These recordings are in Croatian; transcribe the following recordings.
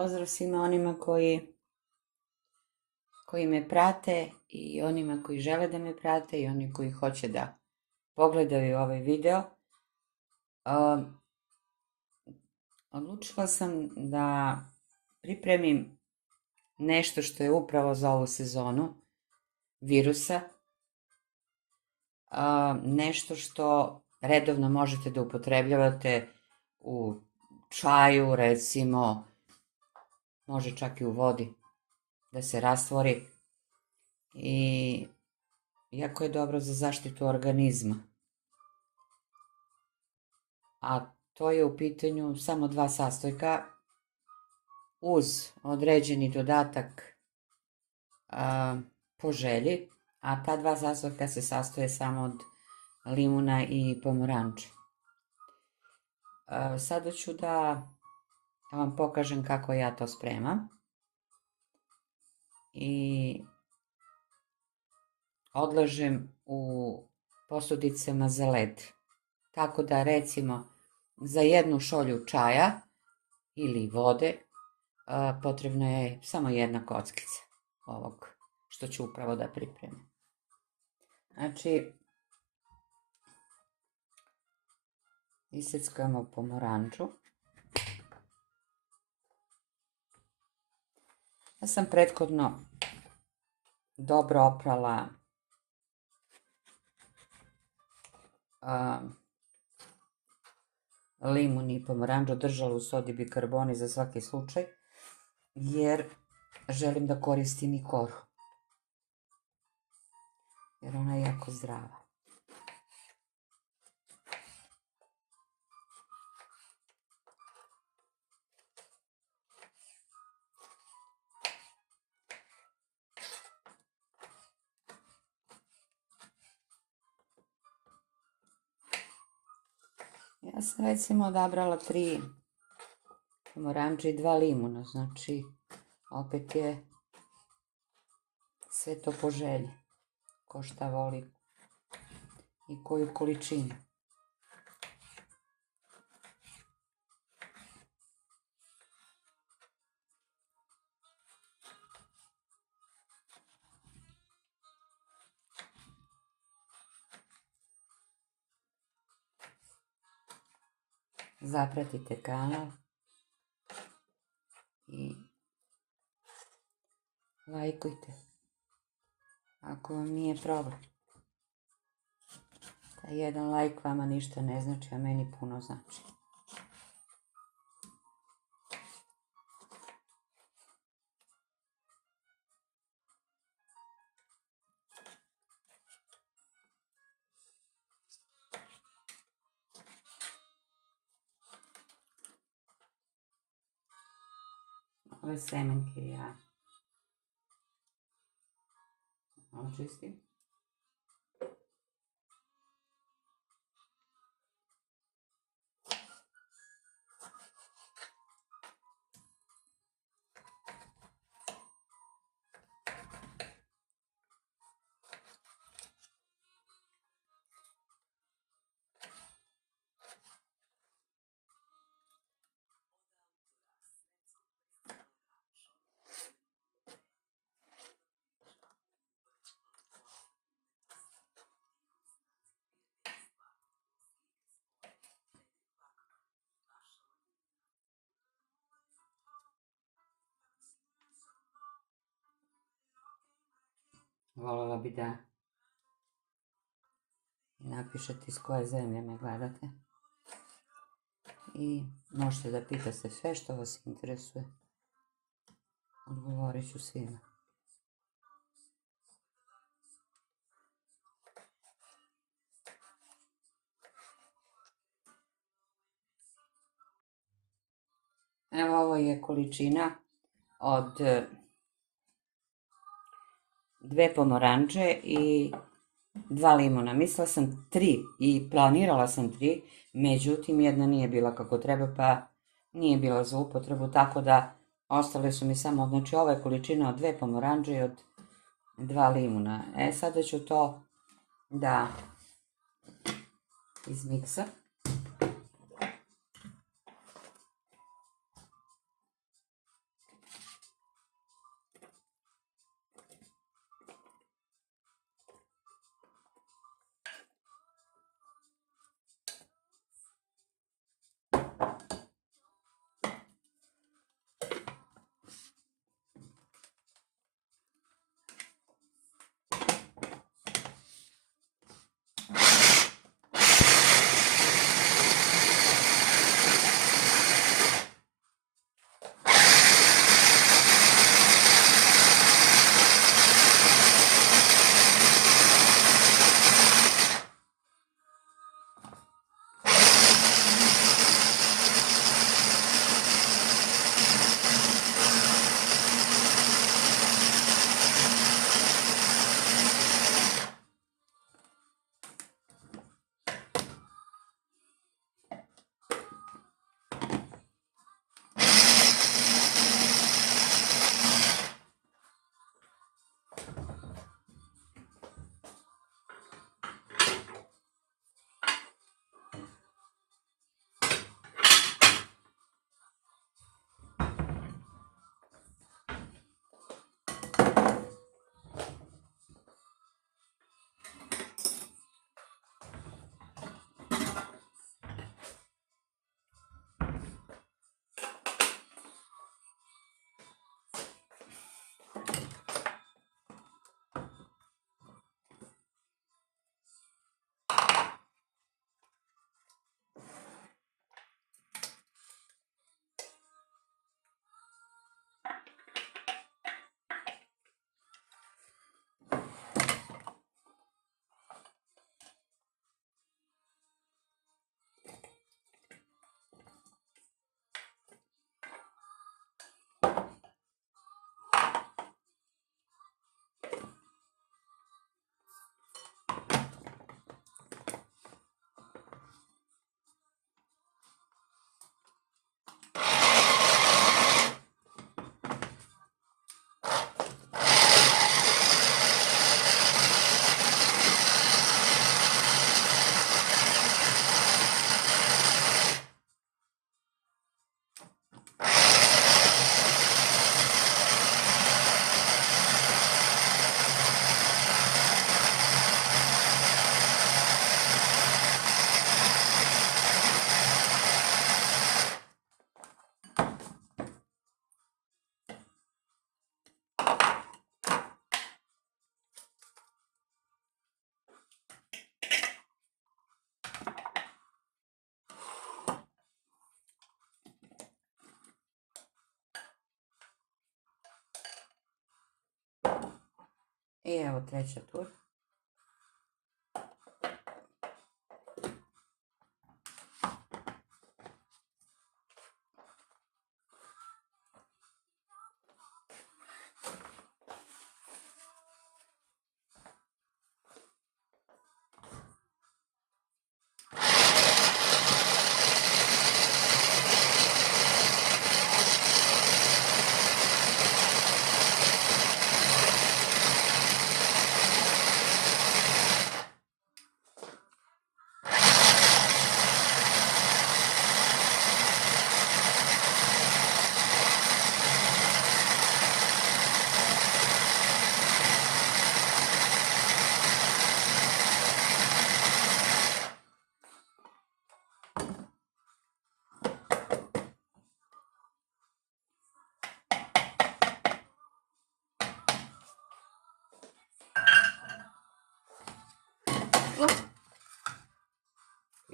Pozdrav svima onima koji me prate i onima koji žele da me prate i oni koji hoće da pogledaju ovaj video. Odlučila sam da pripremim nešto što je upravo za ovu sezonu virusa. Nešto što redovno možete da upotrebljavate u čaju, recimo, može čak i u vodi da se rastvori i jako je dobro za zaštitu organizma. A to je u pitanju samo 2 sastojka uz određeni dodatak po želji, a ta 2 sastojka se sastoje samo od limuna i pomoranče. Sada ću da vam pokažem kako ja to spremam i odlažem u posudicama za led. Tako da, recimo, za 1 šolju čaja ili vode potrebna je samo 1 kockica ovog što ću upravo da pripremim. Znači, iseckujemo pomoranču. Ja sam prethodno dobro oprala limun i pomoranđu, držala u sodi bikarboni za svaki slučaj, jer želim da koristim i koru, jer ona je jako zdrava. Ja sam recimo odabrala 3 pomoranče i 2 limuna, znači opet je sve to po želji, ko šta voli i koju količinu. Zapratite kanal i lajkujte ako vam nije problem. Taj 1 lajk vama ništa ne znači, a meni puno znači. Ove semenke ja očistim. Voljela bi da napišete iz koje zemlje me gledate i možete da pitate sve što vas interesuje. Odgovorit ću svima. Evo, ovo je količina od 2 pomoranče i 2 limuna. Mislila sam 3 i planirala sam 3, međutim 1 nije bila kako treba, pa nije bila za upotrebu, tako da ostale su mi samo, znači ova je količina od 2 pomoranče i od 2 limuna. Sada ću to da izmiksam. Evo treća tur.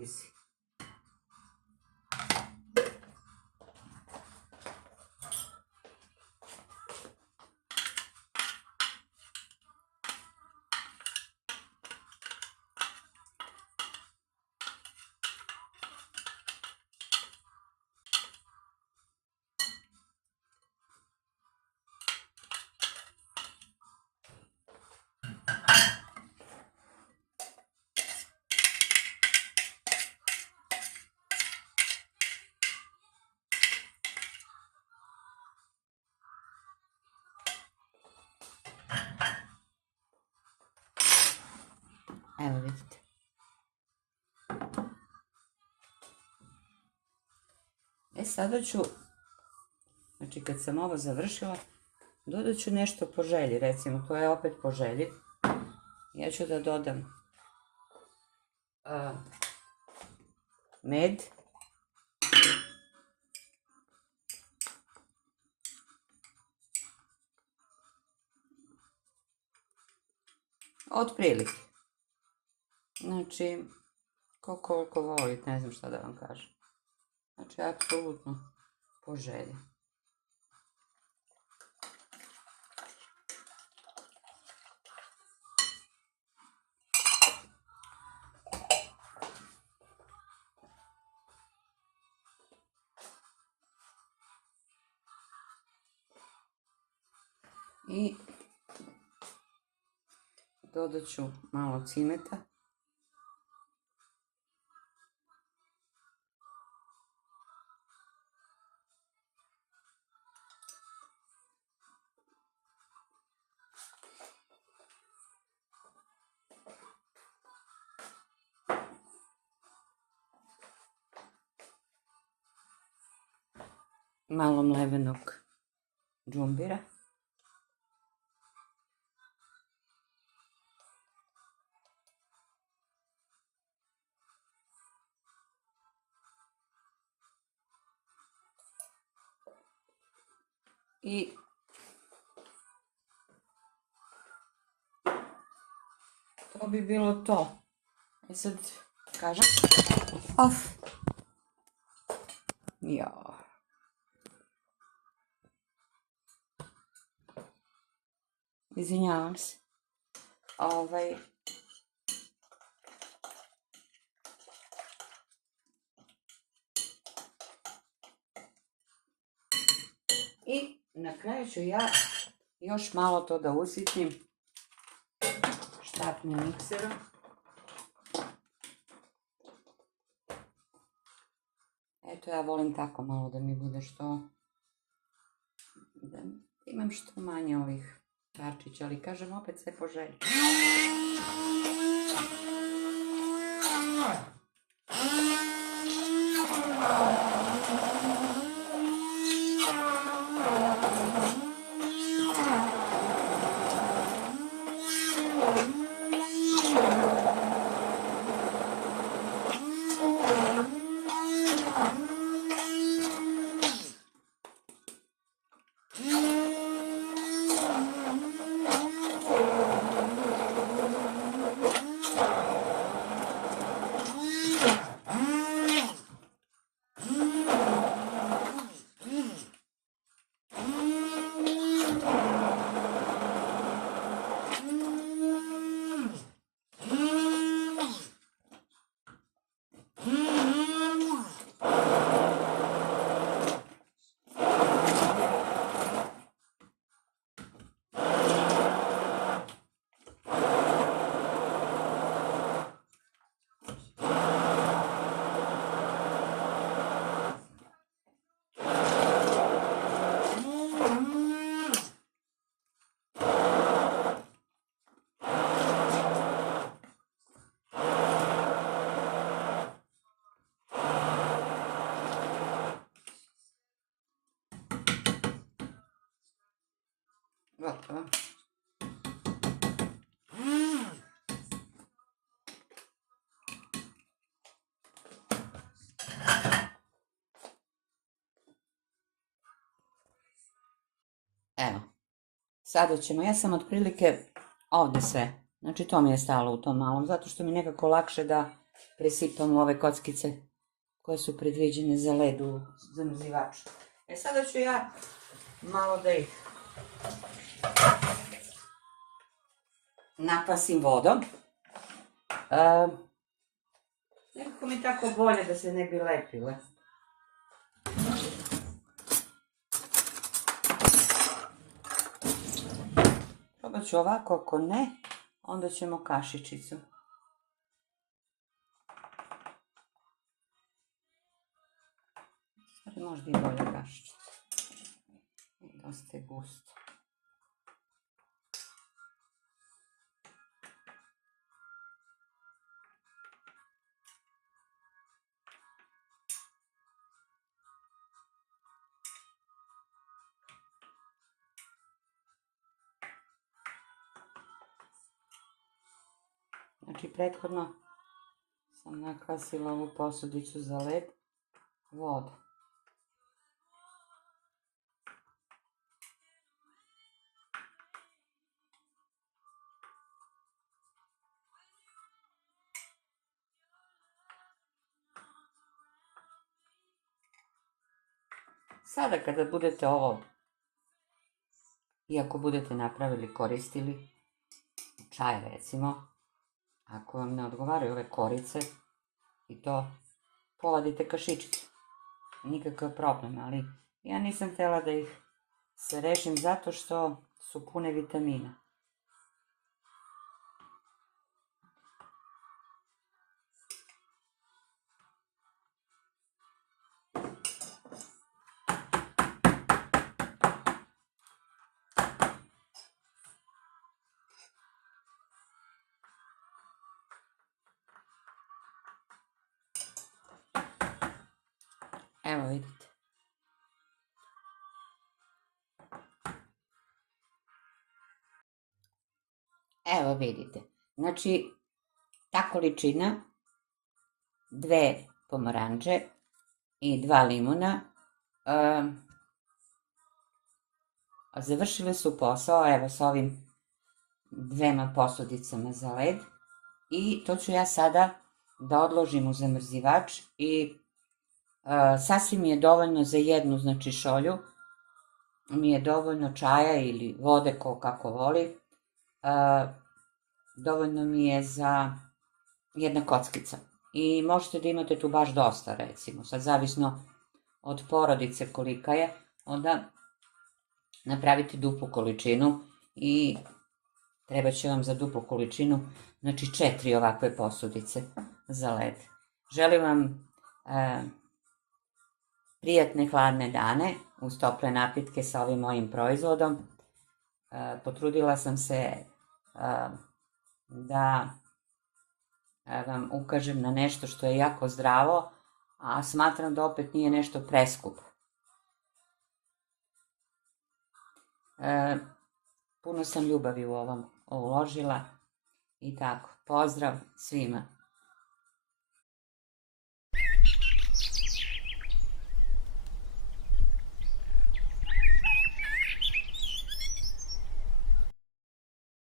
Easy. Evo vidite. Sada ću, znači kad sam ovo završila, dodat ću nešto po želji, recimo to je opet po želji. Ja ću da dodam med. Otprilike. Znači, koliko volite, ne znam šta da vam kažem. Znači, apsolutno po želji. I dodat ću malo cimeta. Malo mlevenog džumbira. I to bi bilo to. I sad kažem. Off. Jao. Izvinjavam se. I na kraju ću ja još malo to da usitnim štapnim mikserom. Eto, ja volim tako malo da mi bude što, da imam što manje ovih parčića, ali kažem opet sve po želji. Gotovo. Evo, sada ćemo, ja sam otprilike ovde sve, znači to mi je stalo u tom malom, zato što mi je nekako lakše da presipam u ove kockice koje su predviđene za led u zamrzivaču. Sada ću ja malo da ih nakvasim vodom. Nekako mi tako bolje da se ne bi lepile. Probat ću ovako, ako ne, onda ćemo kašičicu. Možda i bolje kašičicu. Dosta je gusto. Znači, prethodno sam nakvasila ovu posudicu za led vodu. Sada kada budete ovo, iako budete napravili, koristili čaj recimo, ako vam ne odgovaraju ove korice i to, povadite kašičicu. Nikakav problem, ali ja nisam htjela da ih se rešim zato što su pune vitamina. Evo vidite. Evo vidite. Znači, ta količina, 2 pomoranđe i 2 limuna, završile su posao, evo, s ovim 2 posudicama za led. I to ću ja sada da odložim u zamrzivač i sasvim je dovoljno za jednu, znači šolju, mi je dovoljno čaja ili vode, ko kako voli, dovoljno mi je za 1 kockica. I možete da imate tu baš dosta, recimo, sad zavisno od porodice kolika je, onda napravite duplu količinu i treba će vam za duplu količinu, znači 4 ovakve posudice za led. Želim vam prijatne hladne dane uz tople napitke sa ovim mojim proizvodom. Potrudila sam se da vam ukažem na nešto što je jako zdravo, a smatram da opet nije nešto preskupo. Puno sam ljubavi u ovom uložila i tako. Pozdrav svima!